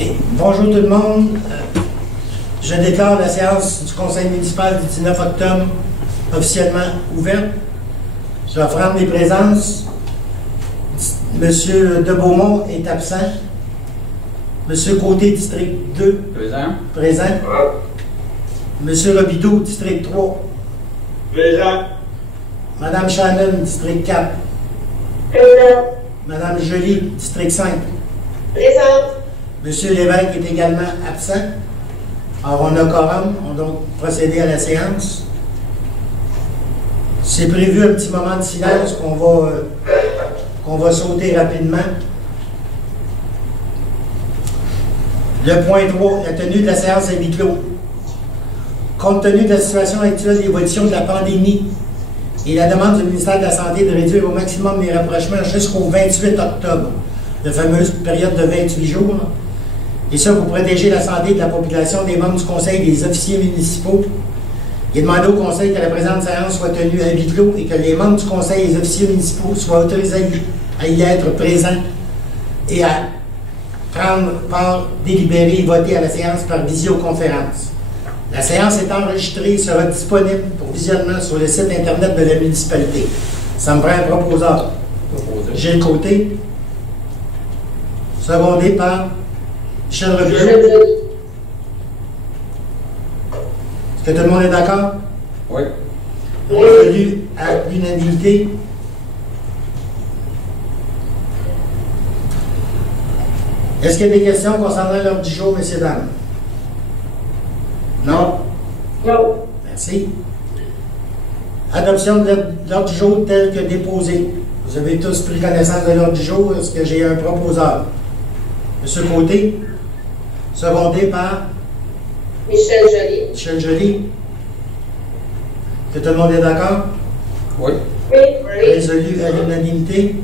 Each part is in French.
OK. Bonjour tout le monde. Je déclare la séance du Conseil municipal du 19 octobre officiellement ouverte. Je vais prendre les présences. Monsieur de Beaumont est absent. Monsieur Côté, district 2. Présent. Présent. Monsieur Robidoux, district 3. Présent. Madame Shannon, district 4. Présent. Madame Joly, district 5. Présente. Monsieur Lévesque est également absent. Alors, on a quorum. On va donc procéder à la séance. C'est prévu un petit moment de silence qu'on va sauter rapidement. Le point 3, la tenue de la séance est huis clos. Compte tenu de la situation actuelle d'évolution de la pandémie et la demande du ministère de la Santé de réduire au maximum les rapprochements jusqu'au 28 octobre, la fameuse période de 28 jours, et ça pour protéger la santé de la population, des membres du Conseil et des officiers municipaux, il est demandé au Conseil que la présente séance soit tenue à huis clos et que les membres du Conseil et les officiers municipaux soient autorisés à y être présents et à prendre part, délibérer et voter à la séance par visioconférence. La séance est enregistrée et sera disponible pour visionnement sur le site Internet de la municipalité. Ça me prend un proposeur. Gilles Côté. Secondé par Michel Robidoux. Est-ce que tout le monde est d'accord? Oui. Résolu à l'unanimité. Est-ce qu'il y a des questions concernant l'ordre du jour, messieurs, dames? Non? Non. Merci. Adoption de l'ordre du jour tel que déposé. Vous avez tous pris connaissance de l'ordre du jour. Est-ce que j'ai un proposeur? Monsieur Côté, secondé par Michel Joly. Michel Joly. Que tout le monde est d'accord? Oui. Oui. Résolu à l'unanimité.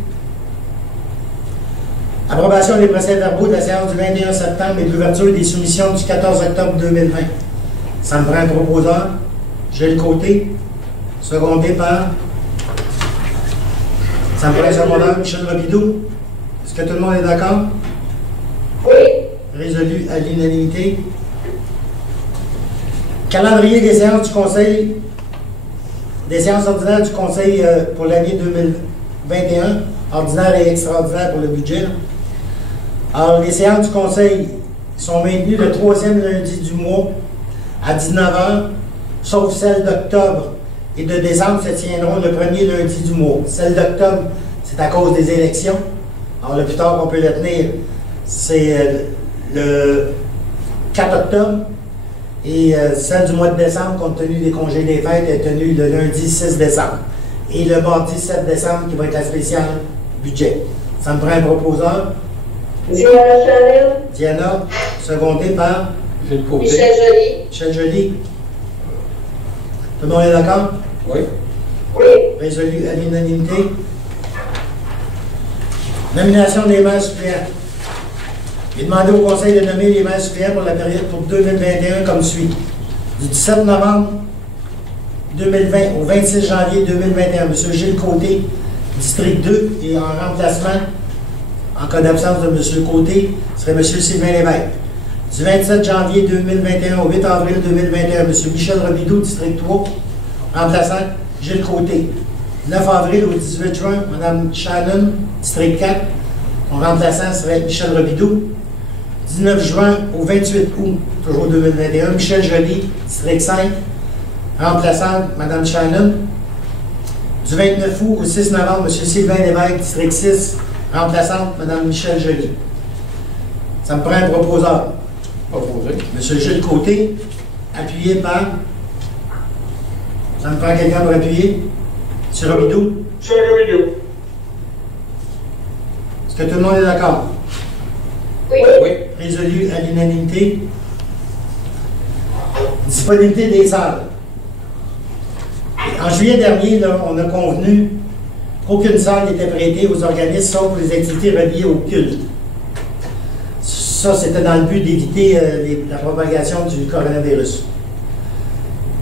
Approbation des procès-verbaux de la séance du 21 septembre et de l'ouverture des soumissions du 14 octobre 2020. Ça me prend un proposeur. Gilles Côté, secondé par. Ça me prend un secondeur, Michel Robidoux. Est-ce que tout le monde est d'accord? Oui. Résolu à l'unanimité. Calendrier des séances du Conseil, des séances ordinaires du Conseil pour l'année 2021, ordinaire et extraordinaire pour le budget. Alors, les séances du Conseil sont maintenues le 3e lundi du mois à 19h, sauf celles d'octobre et de décembre se tiendront le 1er lundi du mois. Celle d'octobre, c'est à cause des élections. Alors, le plus tard qu'on peut le tenir, c'est le 4 octobre. Et celle du mois de décembre, compte tenu des congés des fêtes, est tenue le lundi 6 décembre. Et le mardi 7 décembre, qui va être la spéciale budget. Ça me prend un proposeur. Diana Chanel. Diana, secondée par Gilles Côté. Michel Joly. Michel Joly. Tout le monde est d'accord? Oui. Oui. Résolu à l'unanimité. Nomination des maires suppléants. Il est demandé au Conseil de nommer les maires suppléants pour la période pour 2021 comme suit. Du 17 novembre 2020 au 26 janvier 2021, M. Gilles Côté, district 2, et en remplacement, en cas d'absence de M. Côté, serait M. Sylvain Lévesque. Du 27 janvier 2021 au 8 avril 2021, M. Michel Robidoux, district 3, remplaçant Gilles Côté. 9 avril au 18 juin, Mme Shannon, district 4, son remplaçant serait Michel Robidoux. 19 juin au 28 août, toujours 2021, Michel Joly, district 5, remplaçant Mme Shannon. Du 29 août au 6 novembre, M. Sylvain Lévesque, district 6, remplaçante Mme Michel Joly. Ça me prend un proposeur. Proposé. M. Gilles Côté, appuyé par. Ça me prend quelqu'un pour appuyer. M. Robidoux. Michel Robidoux. Est-ce que tout le monde est d'accord? Oui. Oui. Résolu à l'unanimité. Disponibilité des salles. En juillet dernier, là, on a convenu qu'aucune salle n'était prêtée aux organismes sauf pour les activités reliées au culte. Ça, c'était dans le but d'éviter la propagation du coronavirus.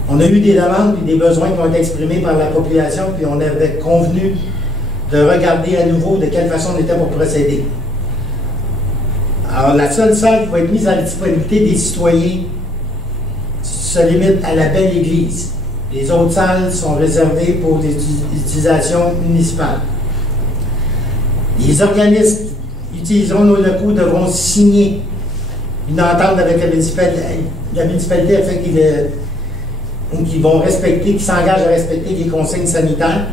On a eu des demandes et des besoins qui ont été exprimés par la population, puis on avait convenu de regarder à nouveau de quelle façon on était pour procéder. Alors, la seule salle qui va être mise à la disponibilité des citoyens se limite à la Belle Église. Les autres salles sont réservées pour des utilisations municipales. Les organismes qui utiliseront nos locaux devront signer une entente avec la municipalité afin qu'ils vont respecter, qu'ils s'engagent à respecter les consignes sanitaires.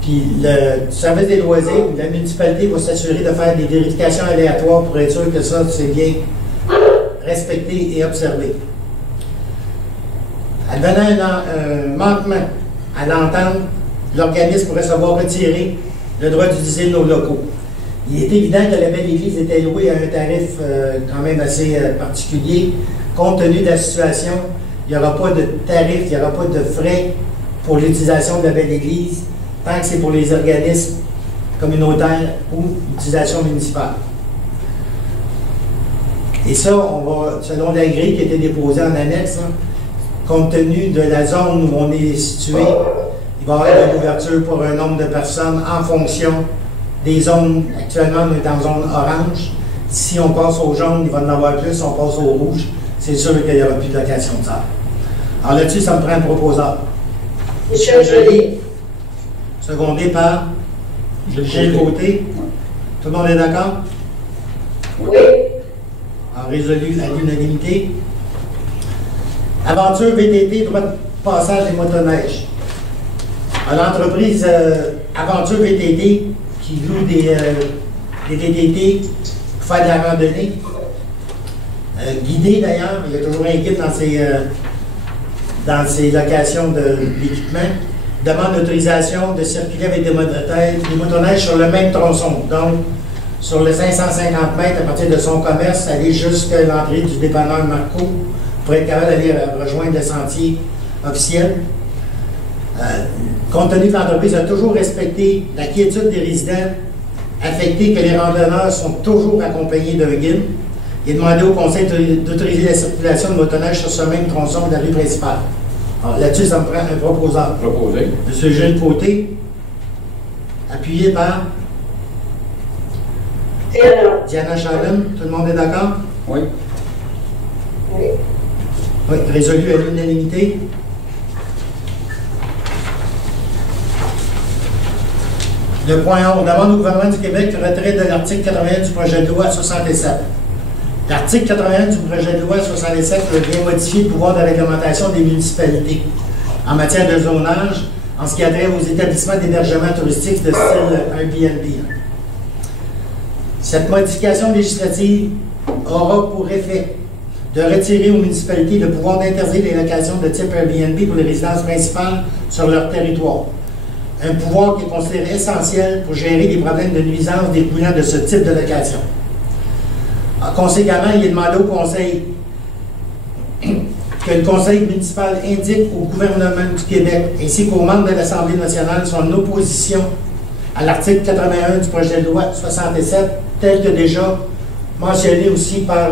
Puis le service des loisirs, la municipalité va s'assurer de faire des vérifications aléatoires pour être sûr que ça, c'est bien respecté et observé. Advenant un manquement à l'entente, l'organisme pourrait se voir retirer le droit d'utiliser nos locaux. Il est évident que la Belle Église était louée à un tarif quand même assez particulier. Compte tenu de la situation, il n'y aura pas de tarif, il n'y aura pas de frais pour l'utilisation de la Belle Église, tant que c'est pour les organismes communautaires ou l'utilisation municipale. Et ça, selon la grille qui a été déposée en annexe, compte tenu de la zone où on est situé, il va y avoir une ouverture pour un nombre de personnes en fonction des zones. Actuellement, on est en zone orange. Si on passe au jaune, il va en avoir plus. Si on passe au rouge, c'est sûr qu'il n'y aura plus de location de salle. Alors là-dessus, ça me prend un proposeur. Michel Joly. Secondé par Gilles Côté. Tout le monde est d'accord? Oui. Alors, résolu à l'unanimité. Aventure VTT, droit de passage des motoneiges. L'entreprise Aventure VTT qui loue des VTT pour faire de la randonnée, guidée d'ailleurs, il y a toujours un guide dans ses locations d'équipement, demande l'autorisation de circuler avec des motoneiges sur le même tronçon, donc sur les 550 mètres à partir de son commerce, aller jusqu'à l'entrée du dépanneur Marco pour être capable d'aller rejoindre le sentier officiel. Compte tenu que l'entreprise a toujours respecté la quiétude des résidents, affecté que les randonneurs sont toujours accompagnés d'un guide, il est demandé au conseil d'autoriser la circulation de motoneiges sur ce même tronçon de la rue principale. Alors là-dessus, ça me prend un proposeur. Proposé. M. Gilles Côté, appuyé par Diana Shannon. Tout le monde est d'accord? Oui. Oui. Oui, résolu à l'unanimité. Le point 11, demande au gouvernement du Québec de retrait de l'article 81 du projet de loi 67. L'article 81 du projet de loi 67 vient modifier le pouvoir de réglementation des municipalités en matière de zonage en ce qui a trait aux établissements d'hébergement touristique de style Airbnb. Cette modification législative aura pour effet de retirer aux municipalités le pouvoir d'interdire les locations de type Airbnb pour les résidences principales sur leur territoire. Un pouvoir qui est considéré essentiel pour gérer les problèmes de nuisance découlant de ce type de location. Conséquemment, il est demandé au Conseil que le Conseil municipal indique au gouvernement du Québec ainsi qu'aux membres de l'Assemblée nationale son opposition à l'article 81 du projet de loi 67, tel que déjà mentionné aussi par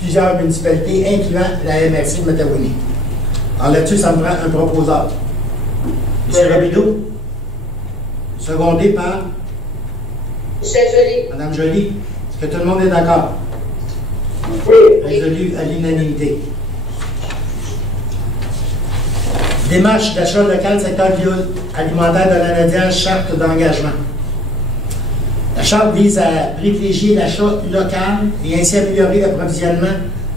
plusieurs municipalités, incluant la MRC de Matawini. Alors là-dessus, ça me prend un proposeur. M. Robideau, secondé par Michel Joly. Mme Joly. Est-ce que tout le monde est d'accord? Oui. Résolu à l'unanimité. Démarche d'achat local secteur alimentaire de l'Anadian, charte d'engagement. La charte vise à privilégier l'achat local et ainsi améliorer l'approvisionnement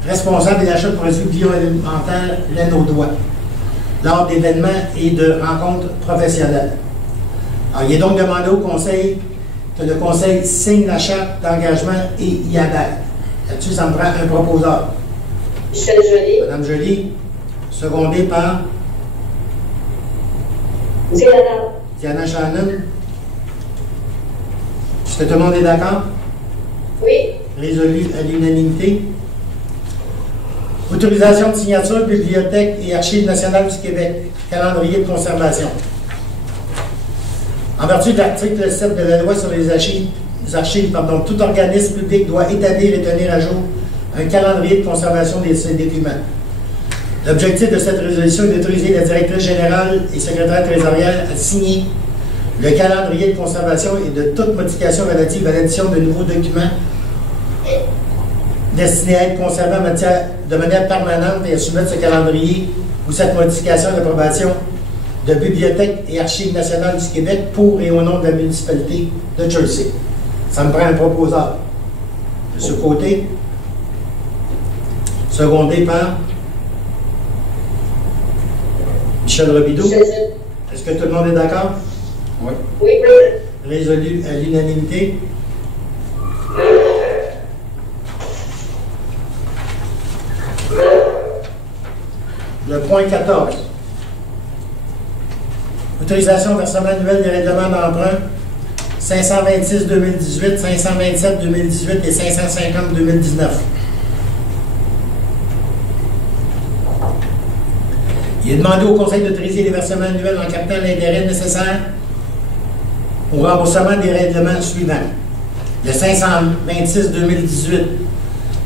responsable de l'achat de produits bioalimentaires laine aux doigts lors d'événements et de rencontres professionnelles. Alors, il est donc demandé au Conseil que le Conseil signe la charte d'engagement et y adhère. Là-dessus, ça me prend un proposeur. Michel Joly. Mme Joly, secondée par Diana Shannon. Est-ce que tout le monde est d'accord? Oui. Résolu à l'unanimité. Autorisation de signature, Bibliothèque et Archives nationales du Québec. Calendrier de conservation. En vertu de l'article 7 de la loi sur les archives, tout organisme public doit établir et tenir à jour un calendrier de conservation de ces documents. L'objectif de cette résolution est d'autoriser la directrice générale et secrétaire trésorière à signer le calendrier de conservation et de toute modification relative à l'édition de nouveaux documents destiné à être conservé de manière permanente et à soumettre ce calendrier ou cette modification d'approbation de Bibliothèque et Archives nationales du Québec pour et au nom de la municipalité de Chelsea. Ça me prend un proposeur. M. Côté, secondé par Michel Robideau. Est-ce que tout le monde est d'accord? Oui. Oui. Résolu à l'unanimité. Le point 14. Autorisation au versement annuel des règlements d'emprunt 526-2018, 527-2018 et 550-2019. Il est demandé au Conseil d'autoriser les versements annuels en captant l'intérêt nécessaire au remboursement des règlements suivants. Le 526-2018,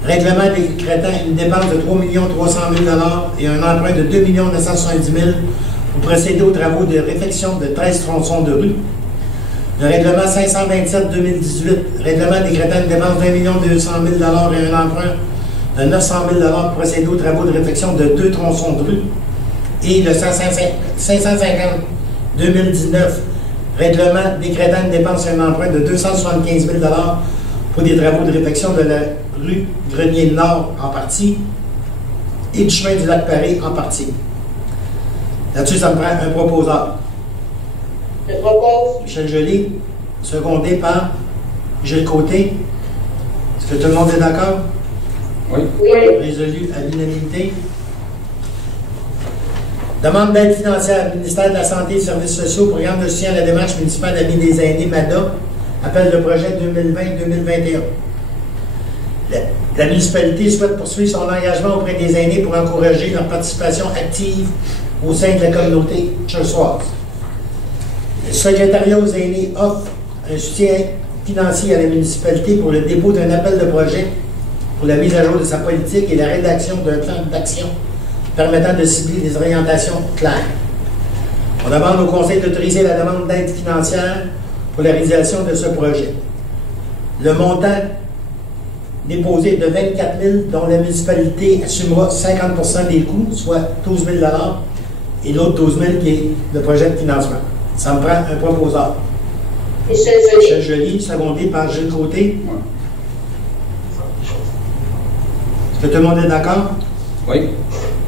règlement décrétant une dépense de 3 300 000 et un emprunt de 2 970 000 pour procéder aux travaux de réfection de 13 tronçons de rue. Le règlement 527-2018, règlement décrétant une dépense d'1 200 000 et un emprunt de 900 000 pour procéder aux travaux de réfection de 2 tronçons de rue. Et le 550-2019, règlement décrétant une dépense et un emprunt de 275 000 pour des travaux de réfection de la rue Grenier-Nord en partie et du chemin du Lac-Paré en partie. Là-dessus, ça me prend un proposeur. Je propose. Michel Joly, secondé par Gilles Côté. Est-ce que tout le monde est d'accord? Oui. Oui. Résolu à l'unanimité. Demande d'aide financière, ministère de la Santé et des Services sociaux, programme de soutien à la démarche municipale Amis des aînés, MADA, appel de projet 2020-2021. La municipalité souhaite poursuivre son engagement auprès des aînés pour encourager leur participation active au sein de la communauté churchoise. Le secrétariat aux aînés offre un soutien financier à la municipalité pour le dépôt d'un appel de projet pour la mise à jour de sa politique et la rédaction d'un plan d'action permettant de cibler des orientations claires. On demande au Conseil d'autoriser la demande d'aide financière pour la réalisation de ce projet. Le montant déposé est de 24 000 dont la municipalité assumera 50 % des coûts, soit 12 000 et l'autre 12 000 qui est le projet de financement. Ça me prend un proposeur. Michel Michel Joly. Joly, secondé par Gilles Côté. Oui. Est-ce que tout le monde est d'accord? Oui.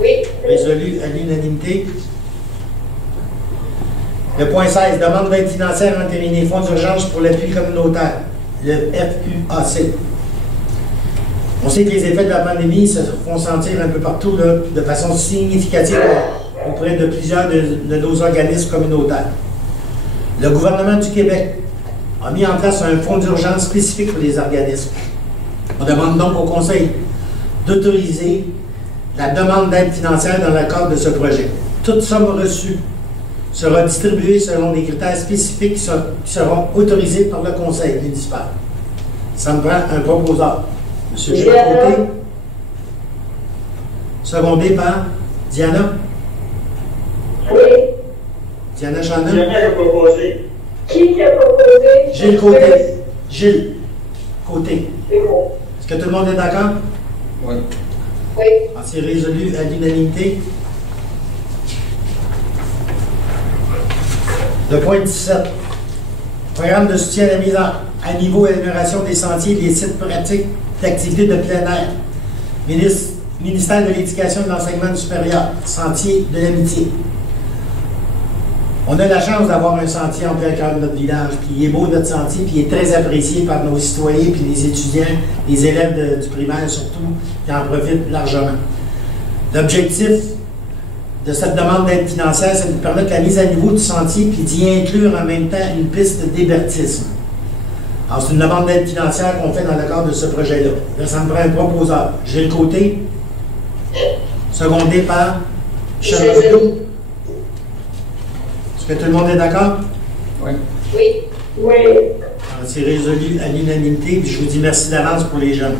Oui. Résolu à l'unanimité. Le point 16, demande d'aide financière entérinée, fonds d'urgence pour l'appui communautaire, le FUAC. On sait que les effets de la pandémie se font sentir un peu partout là, de façon significative auprès de plusieurs de nos organismes communautaires. Le gouvernement du Québec a mis en place un fonds d'urgence spécifique pour les organismes. On demande donc au Conseil d'autoriser la demande d'aide financière dans le cadre de ce projet. Toute somme reçue sera distribuée selon des critères spécifiques qui seront autorisés par le Conseil municipal. Ça me prend un proposeur. M. Gilles Côté, secondé par Diana. Oui. Diana Chanin. Jamais je proposé. Qui a proposé? Gilles Côté. Gilles Côté. C'est bon. Est-ce que tout le monde est d'accord? Oui. Oui. C'est résolu à l'unanimité. Le point 17. Programme de soutien à la mise à niveau et l'amélioration des sentiers et des sites pratiques d'activités de plein air. Ministère de l'Éducation et de l'Enseignement supérieur. Sentier de l'amitié. On a la chance d'avoir un sentier en plein cœur de notre village. Puis il est beau notre sentier, puis il est très apprécié par nos citoyens, puis les étudiants, les élèves du primaire surtout, qui en profitent largement. L'objectif de cette demande d'aide financière, c'est de permettre la mise à niveau du sentier, puis d'y inclure en même temps une piste d'hébertisme. Alors, c'est une demande d'aide financière qu'on fait dans le cadre de ce projet-là. Là, ça me prend un proposeur. J'ai le côté, secondé par Michel Robideau. Est-ce que tout le monde est d'accord? Oui. Oui. Oui. C'est résolu à l'unanimité, puis je vous dis merci d'avance pour les jeunes.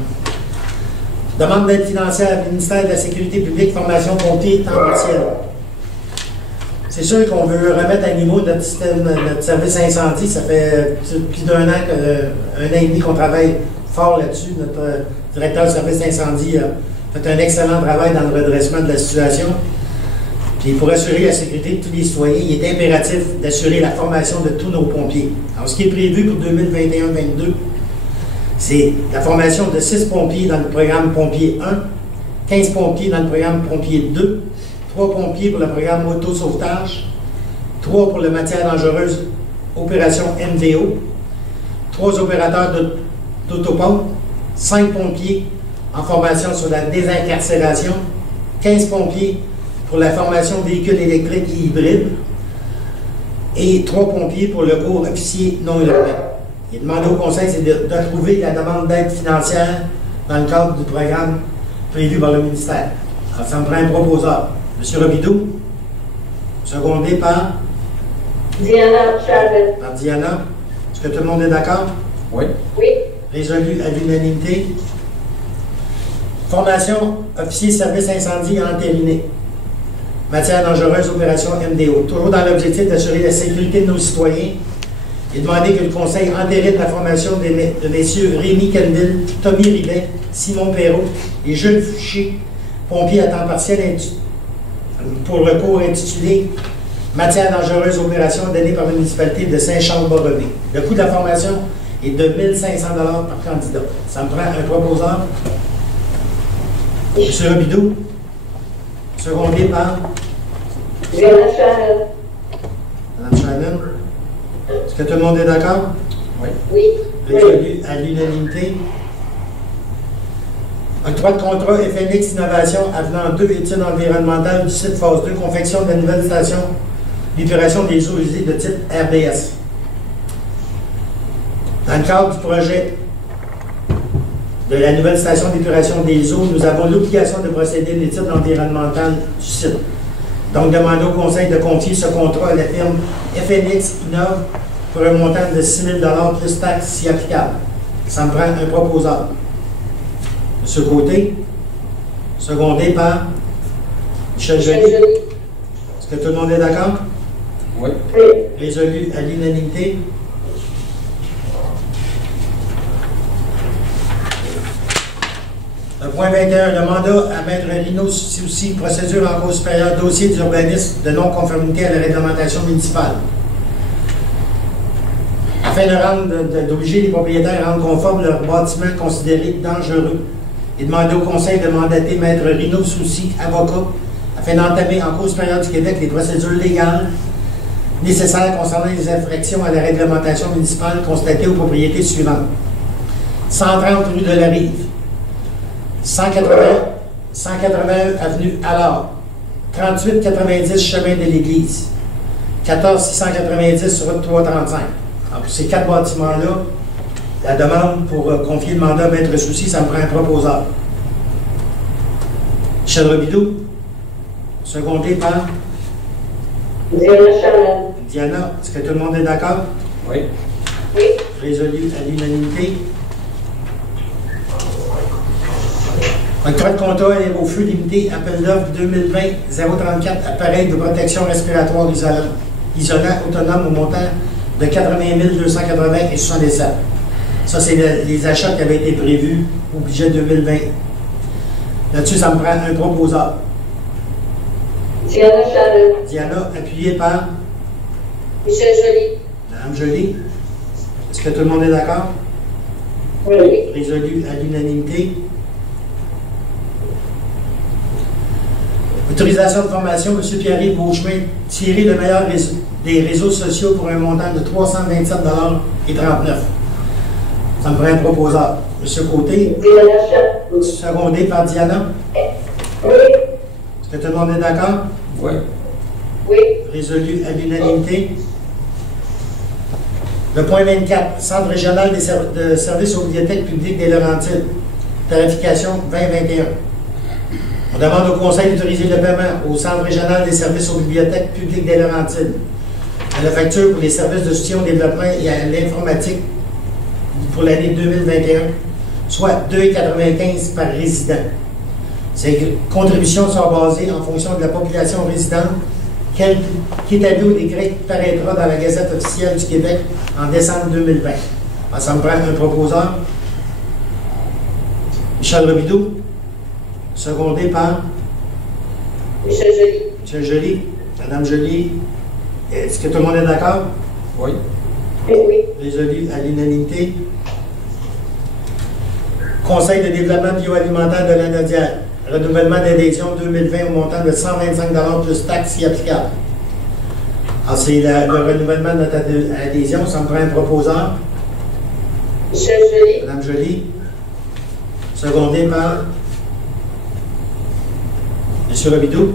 Demande d'aide financière au ministère de la Sécurité publique, formation pompier, temps partiel. C'est sûr qu'on veut remettre à niveau notre système, notre service incendie. Ça fait plus d'un an, un an et demi qu'on travaille fort là-dessus. Notre directeur de service incendie a fait un excellent travail dans le redressement de la situation. Puis pour assurer la sécurité de tous les citoyens, il est impératif d'assurer la formation de tous nos pompiers. Alors, ce qui est prévu pour 2021-2022, c'est la formation de 6 pompiers dans le programme Pompier 1, 15 pompiers dans le programme Pompier 2, 3 pompiers pour le programme Auto-sauvetage, 3 pour le matière dangereuse Opération MVO, 3 opérateurs d'autopompe, 5 pompiers en formation sur la désincarcération, 15 pompiers pour la formation de véhicules électriques et hybrides et 3 pompiers pour le cours officier non urbain. Il est demandé au Conseil d'approuver la demande d'aide financière dans le cadre du programme prévu par le ministère. Alors, ça me prend un proposeur. M. Robidoux, secondé par Diana Chavez. Par Diana. Est-ce que tout le monde est d'accord? Oui. Oui. Résolu à l'unanimité. Formation officier service incendie entériné. Matière dangereuse, opération MDO. Toujours dans l'objectif d'assurer la sécurité de nos citoyens. Il est demandé que le Conseil entérine la formation de messieurs Rémi Kendall, Tommy Ribet, Simon Perrault et Jules Fouché, pompiers à temps partiel pour le cours intitulé Matière dangereuse, opération donnée par la municipalité de Saint-Charles-Borromée. Le coût de la formation est de 1 500 $ par candidat. Ça me prend un proposeur. M. Robidoux, secondé par Diana Chavez. Mme Shannon. Est-ce que tout le monde est d'accord? Oui. Oui. Résolu à l'unanimité. Octroi de contrat FNX Innovation avenant 2 études environnementales du site phase 2, confection de la nouvelle station d'épuration des eaux usées de type RDS. Dans le cadre du projet de la nouvelle station d'épuration des eaux, nous avons l'obligation de procéder à une étude environnementale du site. Donc, demandez au Conseil de confier ce contrat à la firme FNX Innov pour un montant de 6 000 $ plus taxes si applicable. Ça me prend un proposeur. M. Côté, secondé par Michel Joly. Est-ce que tout le monde est d'accord? Oui. Oui. Résolu à l'unanimité. Le point 21, le mandat à Maître Lino Soucy, procédure en cours supérieure, dossier d'urbanisme de non-conformité à la réglementation municipale. Afin d'obliger les propriétaires à rendre conforme leurs bâtiments considérés dangereux, et demander au Conseil de mandater Maître Rino Soucy, avocat, afin d'entamer en cour supérieure du Québec les procédures légales nécessaires concernant les infractions à la réglementation municipale constatées aux propriétés suivantes. 130 rue de la Rive, 181 avenue Allard, 3890 chemin de l'Église, 14690 sur route 335. Alors, pour ces 4 bâtiments-là, la demande pour confier le mandat à Maître Soucy, ça me prend un proposeur. Michel Robidoux, secondé par Diana Chavez. Diana. Est-ce que tout le monde est d'accord? Oui. Oui. Résolu à l'unanimité. Octroi de contrat au feu limité, appel d'offres 2020-034, appareil de protection respiratoire isolant autonome au montant de 80 280 et 77. Ça, c'est les achats qui avaient été prévus au budget 2020. Là-dessus, ça me prend un proposeur. Diana Chavez. Diana, appuyée par Michel Joly. Mme Joly. Est-ce que tout le monde est d'accord? Oui. Résolu à l'unanimité. Autorisation de formation, M. Pierre-Yves Beauchemin, tirer le meilleur des réseaux sociaux pour un montant de 327,39 $. Ça me prend un proposeur. M. Côté, Diana Chavez. secondé par Diana. Oui. Est-ce que tout le monde est d'accord? Oui. Oui. Résolu à l'unanimité. Le point 24, Centre régional de services aux bibliothèques publiques des Laurentides. Tarification 2021. On demande au Conseil d'autoriser le paiement au Centre régional des services aux bibliothèques publiques des Laurentides à la facture pour les services de soutien au développement et à l'informatique pour l'année 2021, soit 2,95 par résident. Ces contributions sont basées en fonction de la population résidente qui est établie au décret qui paraîtra dans la Gazette officielle du Québec en décembre 2020. Alors, ça me prend un proposeur. Michel Robidoux, secondé par Michel Joly. Michel Joly. Madame Joly, est-ce que tout le monde est d'accord? Oui. Oui. Résolu à l'unanimité. Conseil de développement bioalimentaire de l'Anaudière. Renouvellement d'adhésion 2020 au montant de 125 $ plus taxes si applicable. Alors, c'est le renouvellement de notre adhésion. Ça me prend un proposeur. Michel Joly. Madame Joly. Secondé par M. Robidoux.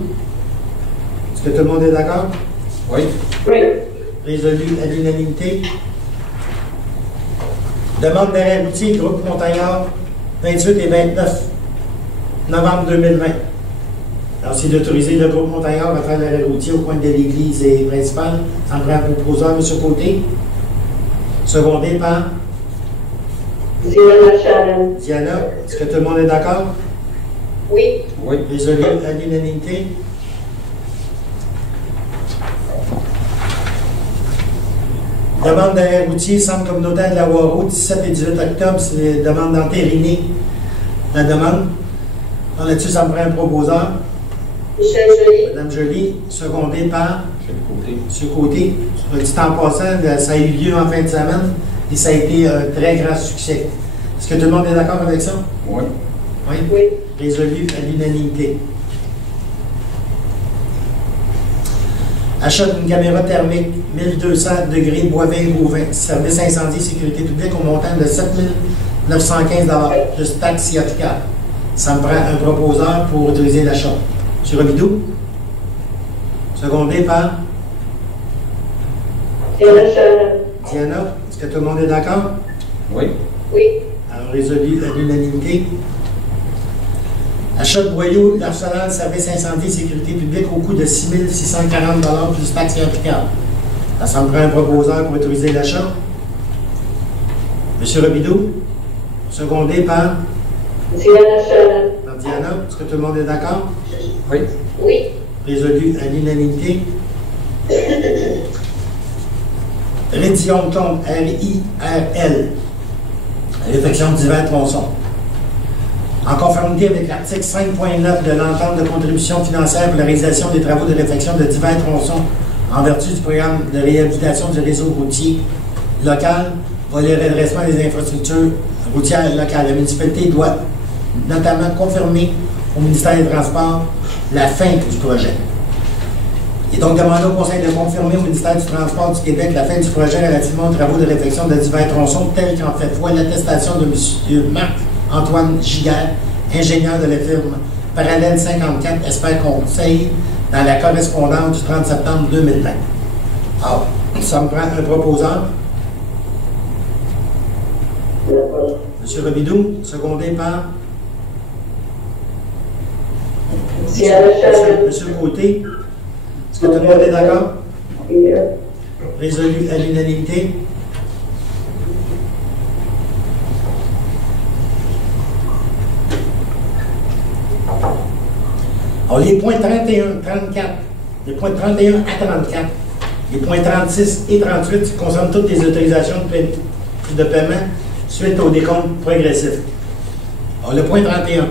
Est-ce que tout le monde est d'accord? Oui. Oui. Résolu à l'unanimité. Demande d'arrêt routier, groupe Montagnard, 28 et 29 novembre 2020. Alors, c'est d'autoriser le groupe Montagnard à faire l'arrêt routier au coin de l'église et principale. Ça me prend un proposeur, M. Côté. Secondé par Diana Charan. Diana. Est-ce que tout le monde est d'accord? Oui. Oui. Résolu à l'unanimité. Demande d'arrêt routier, centre communautaire de la Waro, 17 et 18 octobre, c'est demande d'entériner la demande. Alors, là-dessus, ça me prend un proposeur. Michel Joly. Madame Joly, secondée par Sur le côté. M. Côté. Sur le dit en passant, ça a eu lieu en fin de semaine et ça a été un très grand succès. Est-ce que tout le monde est d'accord avec ça? Oui. Oui? Oui. Résolu à l'unanimité. Achat d'une caméra thermique 1200 degrés Boivin-Gauvin, service incendie sécurité publique au montant de 7 915 $ plus taxes si applicable. Ça me prend un proposeur pour autoriser l'achat. M. Robidoux. Secondé par Diana Charan. Diana. Est-ce que tout le monde est d'accord? Oui. Oui. Alors, résolu à l'unanimité. Achat de boyaux d'arsenal, service incendie sécurité publique au coût de 6 640 $ plus taxes applicables. Ça me prend un proposeur pour autoriser l'achat. M. Robidoux, secondé par Diana Charan. Diana. Est-ce que tout le monde est d'accord? Oui. Oui. Résolu à l'unanimité. Rédium Tombe, RIRL. Réfection divers tronçons. En conformité avec l'article 5.9 de l'entente de contribution financière pour la réalisation des travaux de réfection de divers tronçons en vertu du programme de réhabilitation du réseau routier local, volet redressement des infrastructures routières locales. La municipalité doit notamment confirmer au ministère des Transports la fin du projet. Il est donc demandé au Conseil de confirmer au ministère du Transport du Québec la fin du projet relativement aux travaux de réfection de divers tronçons tels qu'en fait foi l'attestation de M. Marc-Antoine Giguère, ingénieur de la firme Parallèle 54, Espère Conseil, dans la correspondance du 30 septembre 2020. Alors, ça me prend un proposeur. M. Robidoux, secondé par Diana Charan. M. Côté. Est-ce que tout le monde est d'accord? Oui. Résolu à l'unanimité. Alors, les points 31, 34, les points 31 à 34, les points 36 et 38 concernent toutes les autorisations de paiement suite au décompte progressif. Alors, le point 31.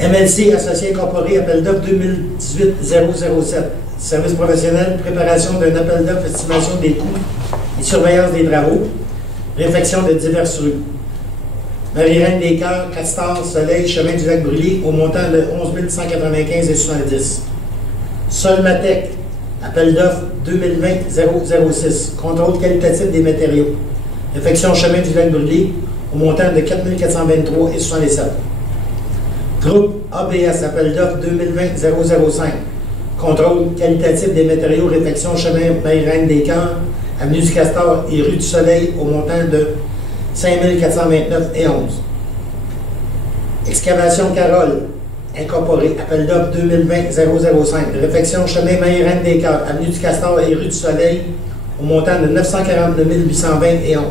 MLC Associé Incorporé, appel d'offres 2018-007. Service professionnel, préparation d'un appel d'offres, estimation des coûts et surveillance des travaux. Réfection de diverses rues. Marie-Reine des Cœurs, Castor, Soleil, Chemin du Lac Brûlé, au montant de 11 195 et 70. Solmatec, appel d'offres 2020-006. Contrôle qualitatif des matériaux. Réfection Chemin du Lac Brûlé, au montant de 4 423 et 67. Groupe ABS, appel d'offres 2020-005. Contrôle qualitatif des matériaux, réfection chemin Marie-Reine des Cœurs, avenue du Castor et rue du Soleil au montant de 5 429 et 11. Excavation Carole, incorporée, appel d'offres 2020-005. Réfection chemin Marie-Reine des Cœurs, avenue du Castor et rue du Soleil au montant de 949 820 et 11.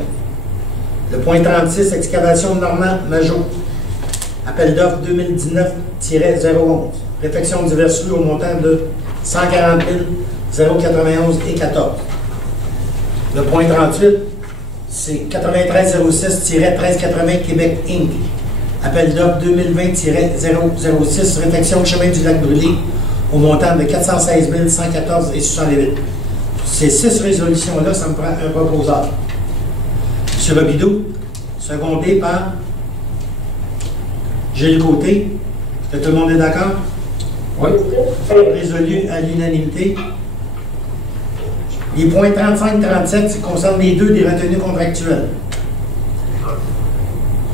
Le point 36, excavation Normand Majot. Appel d'offres 2019-011. Réfection diverses rues au montant de 140 091 et 14. Le point 38, c'est 9306-1380 Québec Inc. Appel d'offres 2020-006, réfection chemin du lac Brûlé, au montant de 416 114,68. Ces 6 résolutions-là, ça me prend un proposeur. M. Robidoux, secondé par Gilles Côté. Est-ce que tout le monde est d'accord? Oui. Résolu à l'unanimité. Les points 35-37 concernent les deux des retenues contractuelles.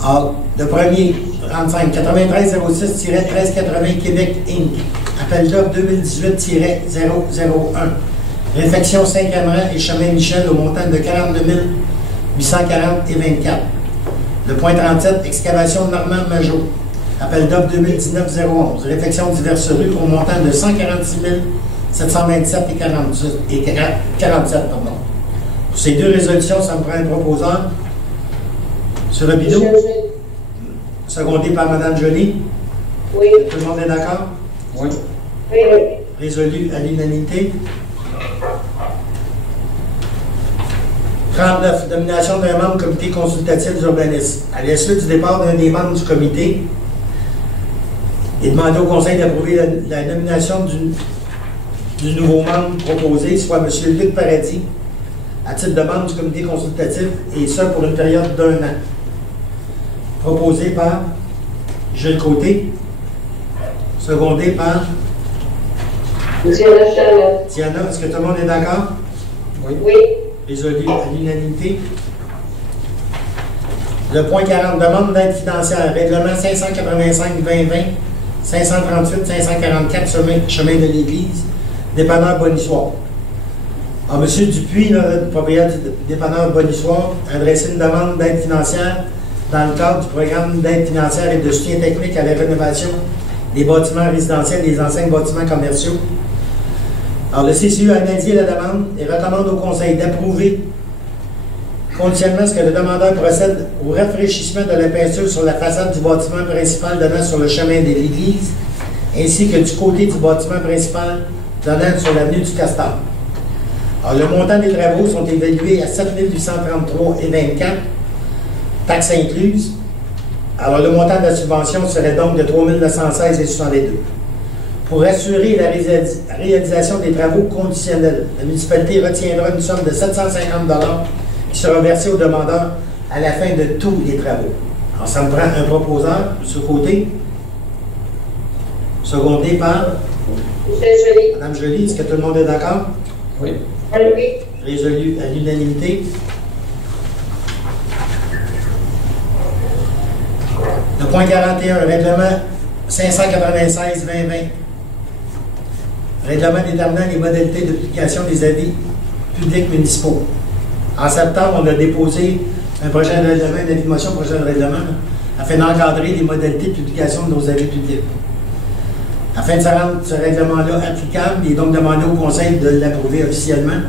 Alors, le premier, 35, 9306-1380 Québec Inc. Appel d'offres 2018-001. Réfection 5e rang et chemin Michel au montant de 42 840,24. Le point 37, excavation Normand Majot. Appel d'offres 2019-011. Réfection diverses rues au montant de 146 727,47. Pour ces deux résolutions, ça me prend un proposeur. M. Robidoux, secondé par Mme Joly. Oui. Tout le monde est d'accord? Oui. Oui. Résolu à l'unanimité. 39. Nomination d'un membre du comité consultatif d'urbanisme. À la suite du départ d'un des membres du comité, il est demandé au Conseil d'approuver la nomination du nouveau membre proposé, soit M. Luc Paradis, à titre de membre du comité consultatif, et ça pour une période d'1 an. Proposé par Gilles Côté, secondé par Diana. Est-ce que tout le monde est d'accord? Oui. Oui. Résolu à l'unanimité. Le point 40, demande d'aide financière, règlement 585-2020, 538-544, chemin de l'Église, dépanneur Bonissoir. Alors, M. Dupuis, le propriétaire du dépanneur Bonissoir, a adressé une demande d'aide financière dans le cadre du programme d'aide financière et de soutien technique à la rénovation des bâtiments résidentiels et des anciens bâtiments commerciaux. Alors, le CCU a analysé la demande et recommande au Conseil d'approuver conditionnellement ce que le demandeur procède au rafraîchissement de la peinture sur la façade du bâtiment principal donnant sur le chemin de l'Église, ainsi que du côté du bâtiment principal donnant sur l'avenue du Castor. Alors, le montant des travaux sont évalués à 7 833,24, taxes incluses. Alors, le montant de la subvention serait donc de 3 916,62. Pour assurer la réalisation des travaux conditionnels, la municipalité retiendra une somme de 750 $ qui sera versée au demandeur à la fin de tous les travaux. Alors, ça me prend un proposeur de ce côté, secondé par Mme Joly. Est-ce que tout le monde est d'accord? Oui. Oui. Résolu à l'unanimité. Le point 41, règlement 596-2020. Règlement déterminant les modalités d'application des avis publics municipaux. En septembre, on a déposé un projet de règlement, un avis de motion, projet de règlement, afin d'encadrer les modalités de publication de nos avis publics. Afin de se rendre ce règlement-là applicable, il est donc demandé au Conseil de l'approuver officiellement.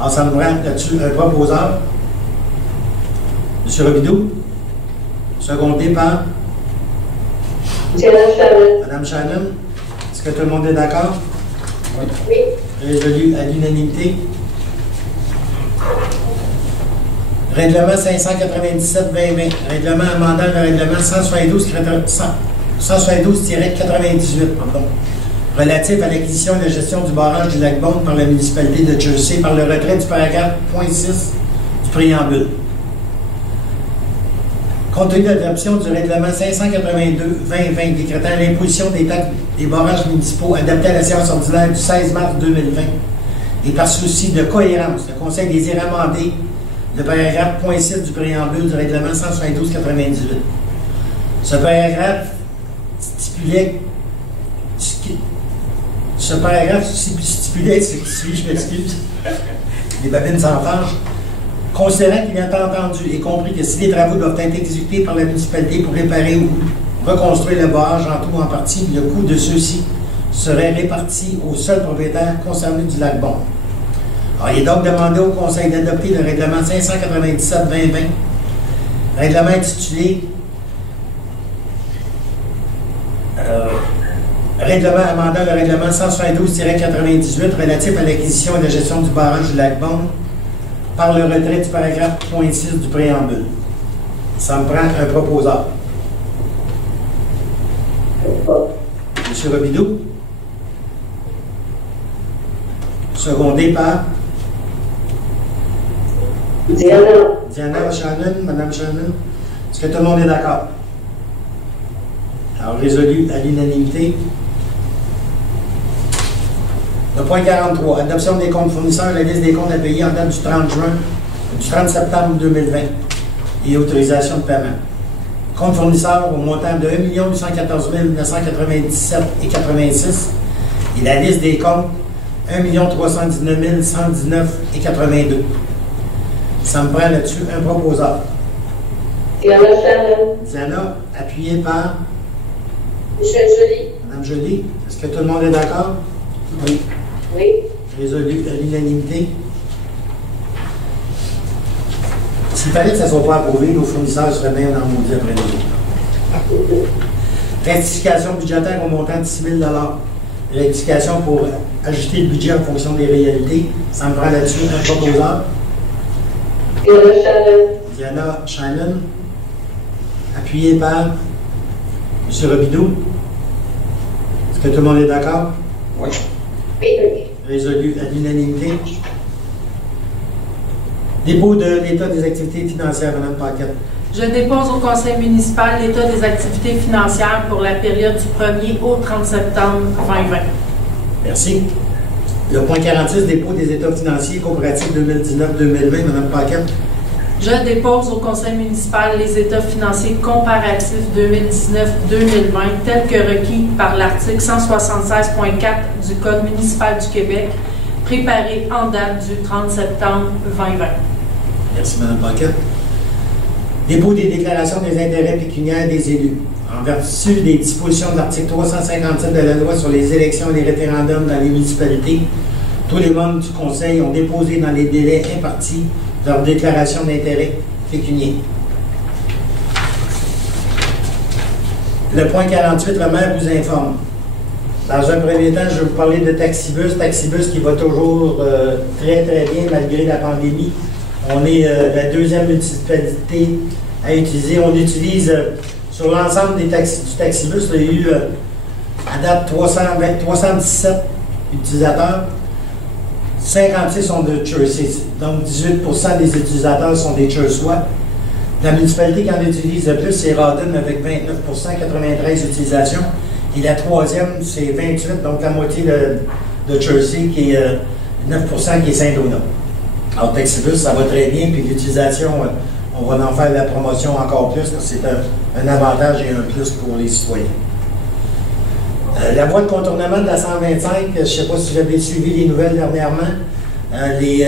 Alors, ça me rend là-dessus un proposeur. M. Robidoux, secondé par Mme Shannon. Est-ce que tout le monde est d'accord? Oui. Oui. Résolu à l'unanimité. Règlement 597-2020. Règlement amendant le règlement 172-98, relatif à l'acquisition et la gestion du barrage du lac Beaune par la municipalité de Jersey par le retrait du paragraphe .6 du préambule. Compte tenu de l'adoption du règlement 582-2020 décrétant l'imposition des taxes des barrages municipaux adaptés à la séance ordinaire du 16 mars 2020 et par souci de cohérence, le Conseil désire amender le paragraphe .6 du préambule du règlement 172-98. Ce paragraphe stipulait ce qui suit, je m'excuse, les babines s'en fâchent, considérant qu'il est entendu et compris que si les travaux doivent être exécutés par la municipalité pour réparer ou reconstruire le barrage en tout ou en partie, le coût de ceux-ci serait réparti au seul propriétaire concerné du lac Beaune. Alors, il est donc demandé au Conseil d'adopter le règlement 597-2020, règlement intitulé Règlement amendant le règlement 172-98 relatif à l'acquisition et la gestion du barrage du lac Beaune par le retrait du paragraphe .6 du préambule. Ça me prend un proposeur. pas. M. Robidoux. Secondé par Diana. Diana Shannon, Mme Shannon. Est-ce que tout le monde est d'accord? Alors, résolu à l'unanimité. Le point 43, adoption des comptes fournisseurs, la liste des comptes à payer en date du 30 juin, du 30 septembre 2020 et autorisation de paiement. Compte fournisseur au montant de 1 814 997,86 et la liste des comptes 1 319 119,82. Ça me prend là-dessus un proposeur. Diana Shannon. Diana, appuyé par Michel Joly. Mme Joly. Est-ce que tout le monde est d'accord? Oui. Oui. Résolu à l'unanimité. S'il fallait que ça ne soit pas approuvé, nos fournisseurs seraient bien dans le maudit après les autres. Rectification budgétaire au montant de 6 000 $. Rectification pour ajuster le budget en fonction des réalités. Ça me prend là-dessus un proposeur. Diana Shannon. Diana Shannon. Appuyé par M. Robidoux. Est-ce que tout le monde est d'accord? Oui. Oui. Résolu à l'unanimité. Dépôt de l'état des activités financières, Mme Paquette. Je dépose au Conseil municipal l'état des activités financières pour la période du 1er au 30 septembre 2020. Merci. Le point 46, dépôt des états financiers coopératifs 2019-2020, Mme Paquette. Je dépose au Conseil municipal les états financiers comparatifs 2019-2020 tels que requis par l'article 176.4 du Code municipal du Québec, préparés en date du 30 septembre 2020. Merci, Mme Paquette. Dépôt des déclarations des intérêts pécuniaires des élus. En vertu des dispositions de l'article 357 de la loi sur les élections et les référendums dans les municipalités, tous les membres du Conseil ont déposé dans les délais impartis leur déclaration d'intérêt pécunier. Le point 48, le maire vous informe. Dans un premier temps, je vais vous parler de Taxibus. Taxibus qui va toujours très bien malgré la pandémie. On est la deuxième municipalité à utiliser. On utilise sur l'ensemble du Taxibus, il y a eu à date 317 utilisateurs. 56 sont de Jersey, donc 18% des utilisateurs sont des Jersois. La municipalité qui en utilise le plus, c'est Rawdon avec 29%, 93 utilisations. Et la troisième, c'est 28, donc la moitié de Jersey, qui est 9% qui est Saint-Donat. Alors, Taxibus, ça va très bien, puis l'utilisation, on va en faire la promotion encore plus, parce que c'est un avantage et un plus pour les citoyens. La voie de contournement de la 125, je ne sais pas si vous avez suivi les nouvelles dernièrement, les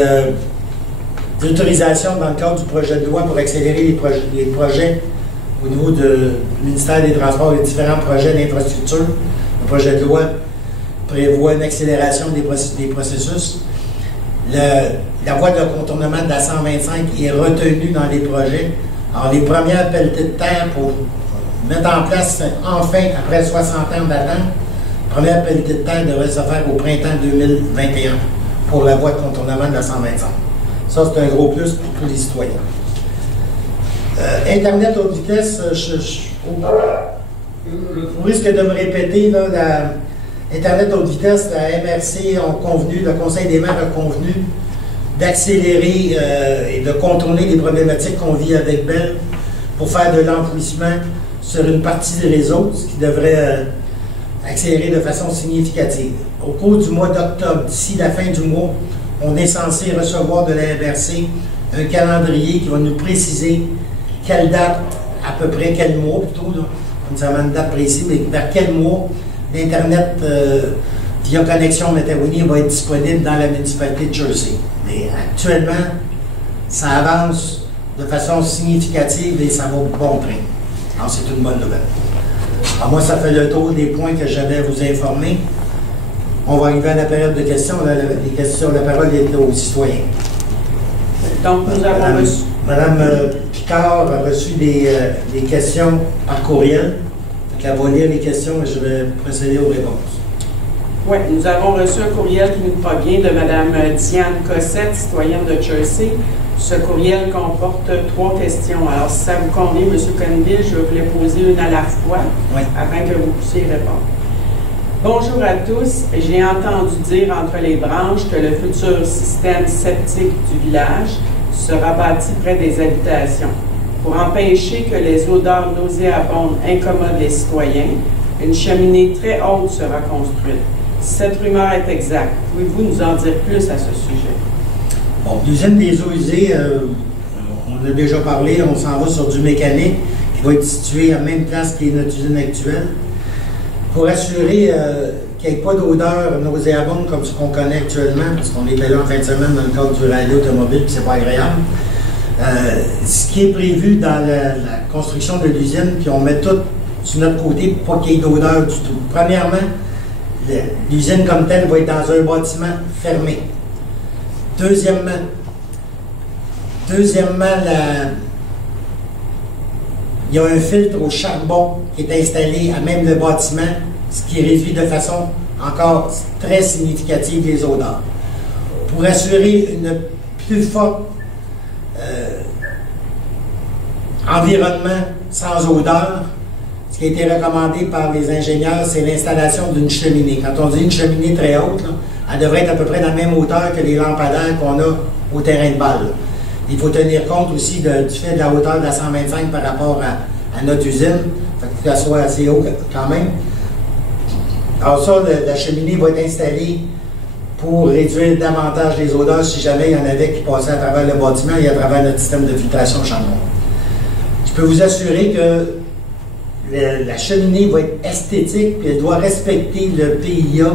autorisations dans le cadre du projet de loi pour accélérer les projets au niveau du ministère des Transports et différents projets d'infrastructure. Le projet de loi prévoit une accélération des processus. La voie de contournement de la 125 est retenue dans les projets. Alors, les premières pelletées de terre pour mettre en place, enfin, après 60 ans d'attente, la première pelletée de terre devrait se faire au printemps 2021 pour la voie de contournement de la 125. Ça, c'est un gros plus pour tous les citoyens. Internet haute vitesse, au risque de me répéter, là, Internet haute vitesse, la MRC ont convenu, le Conseil des maires a convenu d'accélérer et de contourner les problématiques qu'on vit avec Bell pour faire de l'enfouissement sur une partie des réseaux, ce qui devrait accélérer de façon significative. Au cours du mois d'octobre, d'ici la fin du mois, on est censé recevoir de la MRC un calendrier qui va nous préciser quelle date, à peu près quel mois plutôt, là, nous avons une date précise, mais vers quel mois l'Internet via connexion Metawini va être disponible dans la municipalité de Jersey. Mais actuellement, ça avance de façon significative et ça va au bon train. Alors, c'est une bonne nouvelle. Alors, moi, ça fait le tour des points que j'avais à vous informer. On va arriver à la période de questions. La parole est aux citoyens. Donc, nous avons reçu. Madame Picard a reçu des questions par courriel. Elle va lire les questions et je vais procéder aux réponses. Oui, nous avons reçu un courriel qui nous provient de Mme Diane Cossette, citoyenne de Jersey, Ce courriel comporte 3 questions. Alors, si ça vous convient, M. Conneville, je vais vous les poser une à la fois, Oui. afin que vous puissiez répondre. Bonjour à tous. J'ai entendu dire entre les branches que le futur système septique du village sera bâti près des habitations. Pour empêcher que les odeurs nauséabondes incommodent les citoyens, une cheminée très haute sera construite. Si cette rumeur est exacte, pouvez-vous nous en dire plus à ce sujet? Bon, l'usine des eaux usées, on a déjà parlé, on s'en va sur du mécanique qui va être situé à la même place que notre usine actuelle. Pour assurer qu'il n'y ait pas d'odeur nauséabonde comme ce qu'on connaît actuellement, parce qu'on était là en fin de semaine dans le cadre du rallye automobile, puis c'est pas agréable. Ce qui est prévu dans la construction de l'usine, puis on met tout sur notre côté pour pas qu'il y ait d'odeur du tout. Premièrement, l'usine comme telle va être dans un bâtiment fermé. Deuxièmement, il y a un filtre au charbon qui est installé à même le bâtiment, ce qui réduit de façon encore très significative les odeurs. Pour assurer une plus forte environnement sans odeur, ce qui a été recommandé par les ingénieurs, c'est l'installation d'une cheminée. Quand on dit une cheminée très haute, là, elle devrait être à peu près dans la même hauteur que les lampadaires qu'on a au terrain de balle. Il faut tenir compte aussi du fait de la hauteur de la 125 par rapport à notre usine. Il faut qu'elle soit assez haut quand même. Alors ça, la cheminée va être installée pour réduire davantage les odeurs si jamais il y en avait qui passaient à travers le bâtiment et à travers notre système de filtration charbon. Je peux vous assurer que la cheminée va être esthétique et elle doit respecter le PIA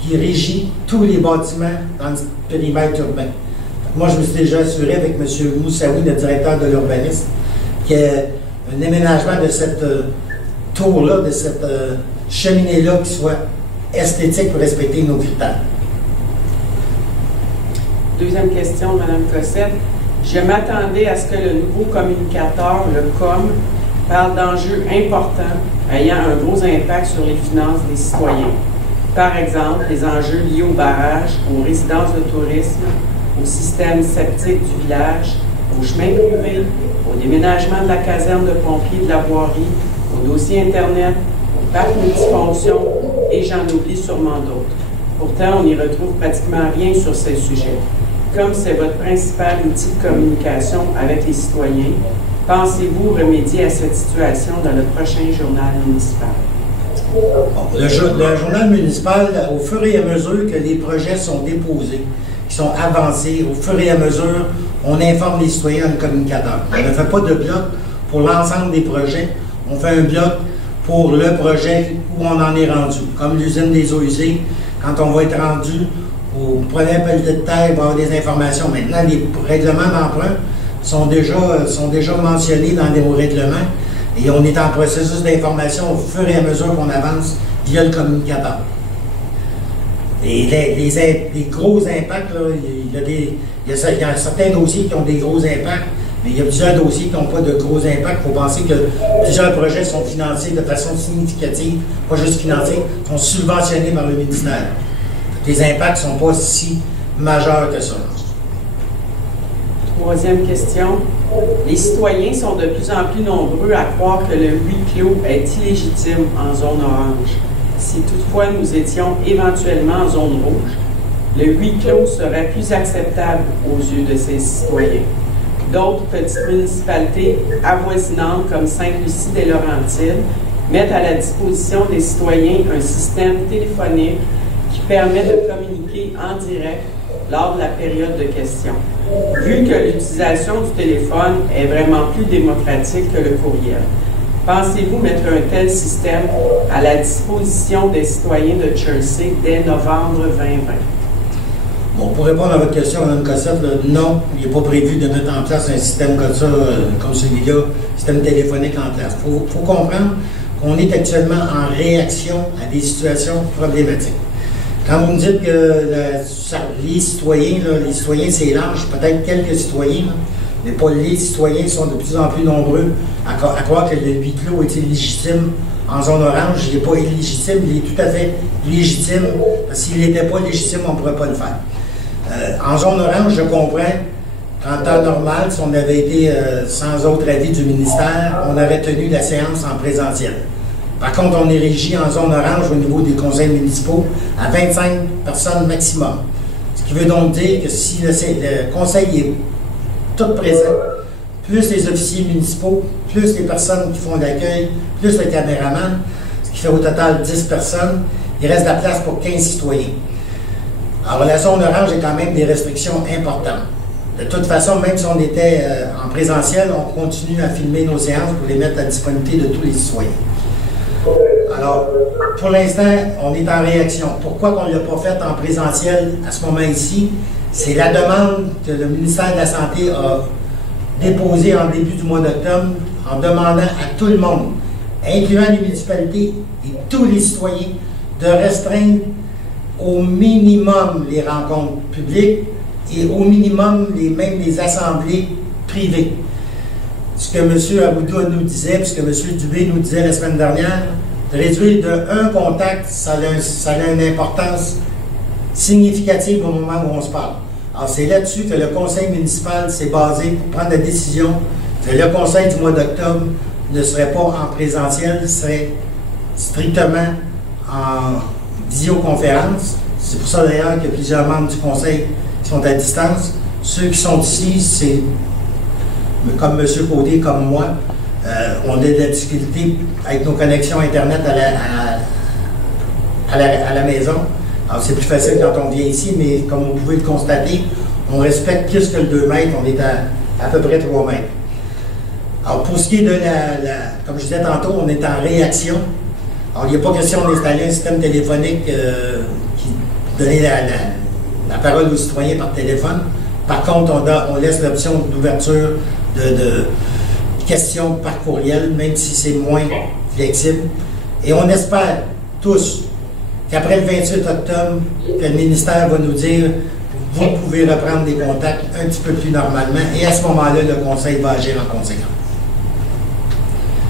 qui régit tous les bâtiments dans le périmètre urbain. Moi, je me suis déjà assuré avec M. Moussaoui, le directeur de l'urbanisme, qu'il y ait un aménagement de cette tour-là, de cette cheminée-là qui soit esthétique pour respecter nos critères. Deuxième question, Mme Cossette. Je m'attendais à ce que le nouveau communicateur, le COM, parle d'enjeux importants ayant un gros impact sur les finances des citoyens. Par exemple, les enjeux liés au barrage, aux résidences de tourisme, au système septique du village, aux chemins privés, au déménagement de la caserne de pompiers de la voirie, au dossier Internet, au parc multifonction, et j'en oublie sûrement d'autres. Pourtant, on n'y retrouve pratiquement rien sur ces sujets. Comme c'est votre principal outil de communication avec les citoyens, pensez-vous remédier à cette situation dans le prochain journal municipal? Bon, le journal municipal, au fur et à mesure que les projets sont déposés, qui sont avancés, au fur et à mesure, on informe les citoyens dans le communicateur. On ne fait pas de bloc pour l'ensemble des projets, on fait un bloc pour le projet où on en est rendu. Comme l'usine des eaux usées, quand on va être rendu au premier palier de terre, il va y avoir des informations. Maintenant, les règlements d'emprunt sont déjà mentionnés dans les règlements et on est en processus d'information au fur et à mesure qu'on avance via le communicateur. Et les gros impacts, là, il y a certains dossiers qui ont des gros impacts, mais il y a plusieurs dossiers qui n'ont pas de gros impacts. Il faut penser que plusieurs projets sont financés de façon significative, pas juste financés, sont subventionnés par le ministère. Les impacts ne sont pas si majeurs que ça. Troisième question. Les citoyens sont de plus en plus nombreux à croire que le huis clos est illégitime en zone orange. Si toutefois nous étions éventuellement en zone rouge, le huis clos serait plus acceptable aux yeux de ces citoyens. D'autres petites municipalités avoisinantes comme Sainte-Lucie des Laurentides mettent à la disposition des citoyens un système téléphonique qui permet de communiquer en direct lors de la période de questions. Vu que l'utilisation du téléphone est vraiment plus démocratique que le courriel, pensez-vous mettre un tel système à la disposition des citoyens de Chelsea dès novembre 2020? Bon, pour répondre à votre question, Mme Cossette, non, il n'est pas prévu de mettre en place un système comme ça, comme celui-là, système téléphonique en place. Il faut comprendre qu'on est actuellement en réaction à des situations problématiques. Quand vous me dites que les citoyens, c'est large, peut-être quelques citoyens, mais pas les citoyens sont de plus en plus nombreux à croire que le huis clos est illégitime en zone orange. Il n'est pas illégitime, il est tout à fait légitime, parce que s'il n'était pas légitime, on ne pourrait pas le faire. En zone orange, je comprends En temps normal, si on avait été sans autre avis du ministère, on aurait tenu la séance en présentiel. Par contre, on est régi en zone orange au niveau des conseils municipaux à 25 personnes maximum. Ce qui veut donc dire que si le conseil est tout présent, plus les officiers municipaux, plus les personnes qui font l'accueil, plus le caméraman, ce qui fait au total 10 personnes, il reste de la place pour 15 citoyens. Alors, la zone orange a quand même des restrictions importantes. De toute façon, même si on était en présentiel, on continue à filmer nos séances pour les mettre à la disponibilité de tous les citoyens. Alors, pour l'instant, on est en réaction. Pourquoi on ne l'a pas fait en présentiel à ce moment ici? C'est la demande que le ministère de la Santé a déposée en début du mois d'octobre en demandant à tout le monde, incluant les municipalités et tous les citoyens, de restreindre au minimum les rencontres publiques et au minimum même les assemblées privées. Ce que M. Abuda nous disait, ce que M. Dubé nous disait la semaine dernière, de réduire de un contact, ça a une importance significative au moment où on se parle. Alors, c'est là-dessus que le conseil municipal s'est basé pour prendre la décision que le conseil du mois d'octobre ne serait pas en présentiel, serait strictement en visioconférence. C'est pour ça d'ailleurs que plusieurs membres du conseil sont à distance. Ceux qui sont ici, c'est comme M. Côté, comme moi, on a de la difficulté avec nos connexions Internet à la maison. Alors, c'est plus facile quand on vient ici, mais comme vous pouvez le constater, on respecte plus que le 2 mètres, on est à peu près 3 mètres. Alors, pour ce qui est de comme je disais tantôt, on est en réaction. Alors, il n'y a pas question d'installer un système téléphonique qui donnait la parole aux citoyens par téléphone. Par contre, on laisse l'option d'ouverture de questions par courriel, même si c'est moins flexible. Et on espère tous qu'après le 28 octobre, que le ministère va nous dire « Vous pouvez reprendre des contacts un petit peu plus normalement » et à ce moment-là, le conseil va agir en conséquence.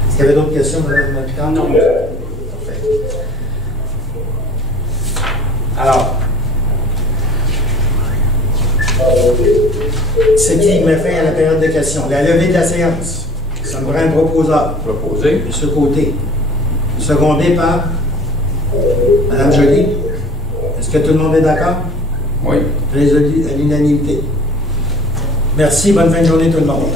Est-ce qu'il y avait d'autres questions, Mme Mapitan? Non. Parfait. Alors, ce qui met fin à la période de questions. La levée de la séance. Ça me prend un proposeur. Proposé. De ce côté. Secondé par Mme Joly. Est-ce que tout le monde est d'accord? Oui. Résolu à l'unanimité. Merci. Bonne fin de journée tout le monde.